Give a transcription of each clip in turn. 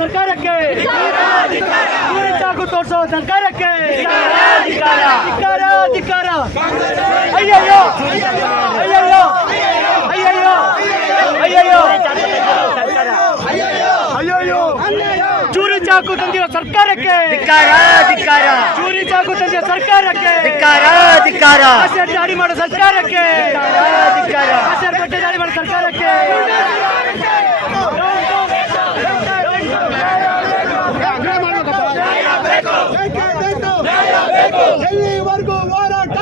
ಸರ್ಕಾರಕ್ಕೆ ದೂರಿ ಚಾಕು ತೋರಿಸೋ ಸರ್ಕಾರಕ್ಕೆ ಧಿಕ್ಕಾರ. ಅಯ್ಯಯ್ಯೋ ಅಯ್ಯಯ್ಯೋ ಅಯ್ಯಯ್ಯೋ ಅಯ್ಯಯ್ಯೋ ಅಯ್ಯಯ್ಯೋ ಚೂರಿ ಚಾಕು ತಂದಿರೋ ಸರ್ಕಾರಕ್ಕೆ ಚೂರಿ ಚಾಕು ತಂದಿರೋ ಸರ್ಕಾರಕ್ಕೆ ದಾಳಿ ಮಾಡೋ ಸರ್ಕಾರಕ್ಕೆ ಬಟ್ಟೆ ದಾಳಿ ಮಾಡೋ ಸರ್ಕಾರಕ್ಕೆ ಎಲ್ಲಿವರೆಗೂ ಹೋರಾಟ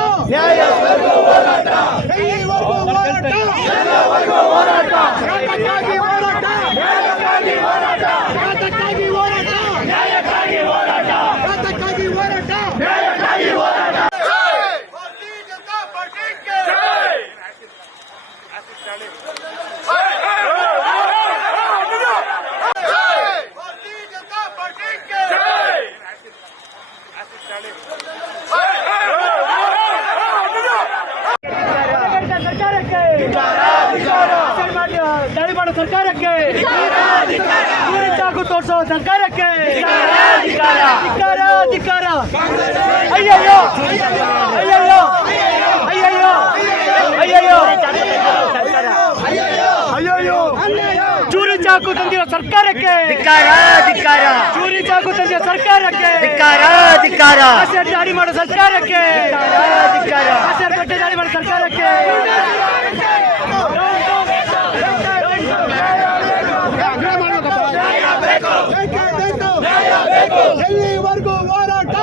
ದಾಳಿ ಮಾಡೋ ಸರ್ಕಾರಕ್ಕೆ ದೂರಿ ಚಾಕು ತೋರಿಸೋ ಸರ್ಕಾರಕ್ಕೆ ಧಿಕ್ಕಾರ. ಅಯ್ಯಯ್ಯೋ ಅಯ್ಯಯ್ಯೋ ಅಯ್ಯಯ್ಯೋ ಅಯ್ಯಯ್ಯೋ ಅಯ್ಯಯ್ಯೋ ಚೂರಿ ಚಾಕು ತಂದಿರೋ ಸರ್ಕಾರಕ್ಕೆ ಚೂರಿ ಚಾಕು ತಂದಿರೋ ಸರ್ಕಾರಕ್ಕೆ ದಾಳಿ ಮಾಡೋ ಸರ್ಕಾರಕ್ಕೆ ಬಟ್ಟೆ ದಾಳಿ ಮಾಡೋ ಸರ್ಕಾರಕ್ಕೆ ಎಲ್ಲಿವರೆಗೂ ಹೋರಾಟ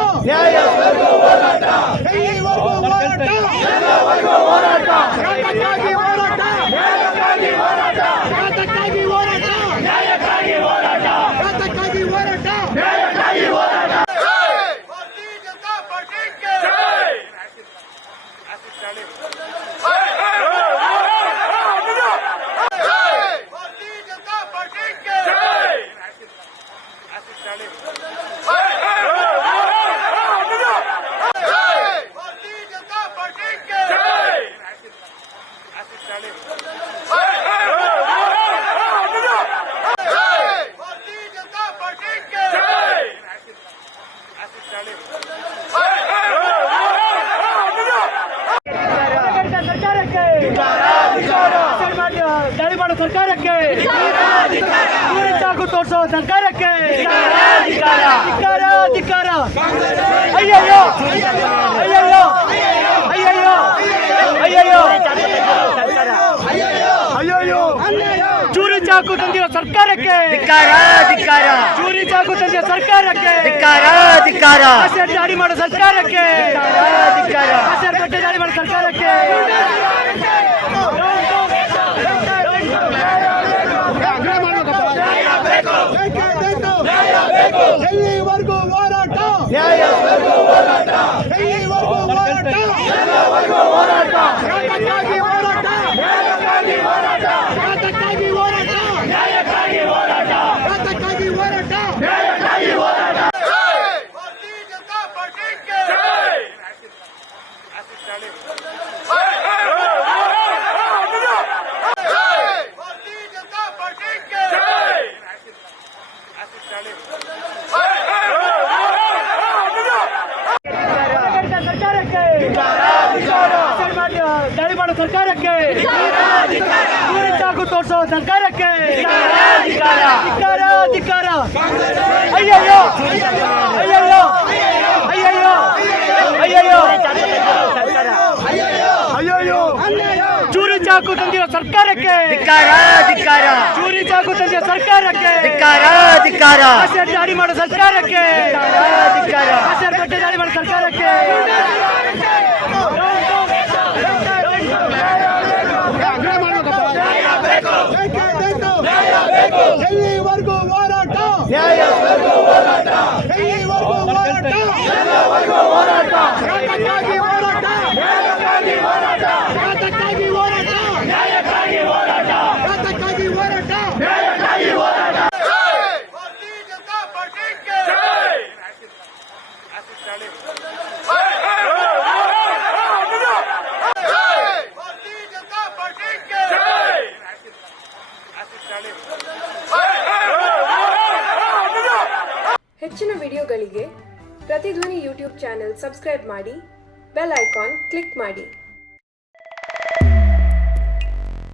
ದಾಳಿ ಮಾಡೋ ಸರ್ಕಾರಕ್ಕೆ ದೂರಿ ಚಾಕು ತೋರಿಸೋ ಸರ್ಕಾರಕ್ಕೆ ಧಿಕ್ಕಾರ. ಅಯ್ಯಯ್ಯೋ ಅಯ್ಯಯ್ಯೋ ಅಯ್ಯಯ್ಯೋ ಅಯ್ಯಯ್ಯೋ ಅಯ್ಯಯ್ಯೋ ಚೂರಿ ಚಾಕು ತಂದಿರೋ ಸರ್ಕಾರಕ್ಕೆ ಚೂರಿ ಚಾಕು ತಂದಿರೋ ಸರ್ಕಾರಕ್ಕೆ ದಾಳಿ ಮಾಡೋ ಸರ್ಕಾರಕ್ಕೆ ಬಟ್ಟೆ ದಾಳಿ ಮಾಡೋ ಸರ್ಕಾರಕ್ಕೆ ಎಲ್ಲಿವರೆಗೂ ಹೋರಾಟ ದಾಳಿ ಮಾಡೋ ಸರ್ಕಾರಕ್ಕೆ ದೂರಿ ಚಾಕು ತೋರಿಸೋ ಸರ್ಕಾರಕ್ಕೆ ಧಿಕ್ಕಾರ. ಅಯ್ಯಯ್ಯೋ ಅಯ್ಯಯ್ಯೋ ಅಯ್ಯಯ್ಯೋ ಅಯ್ಯಯ್ಯೋ ಅಯ್ಯಯ್ಯೋ ಚೂರಿ ಚಾಕು ತಂದಿರೋ ಸರ್ಕಾರಕ್ಕೆ ಚೂರಿ ಚಾಕು ತಂದಿರೋ ಸರ್ಕಾರಕ್ಕೆ ದಾಳಿ ಮಾಡೋ ಸರ್ಕಾರಕ್ಕೆ ಬಟ್ಟೆ ದಾಳಿ ಮಾಡೋ ಸರ್ಕಾರಕ್ಕೆ ಎಲ್ಲಿವರೆಗೂ ಹೋರಾಟ ವಿಡಿಯೋಗಳಿಗೆ ಪ್ರತಿಧ್ವನಿ ಯೂಟ್ಯೂಬ್ ಚಾನೆಲ್ ಸಬ್ಸ್ಕ್ರೈಬ್ ಮಾಡಿ, ಬೆಲ್ ಐಕಾನ್ ಕ್ಲಿಕ್ ಮಾಡಿ.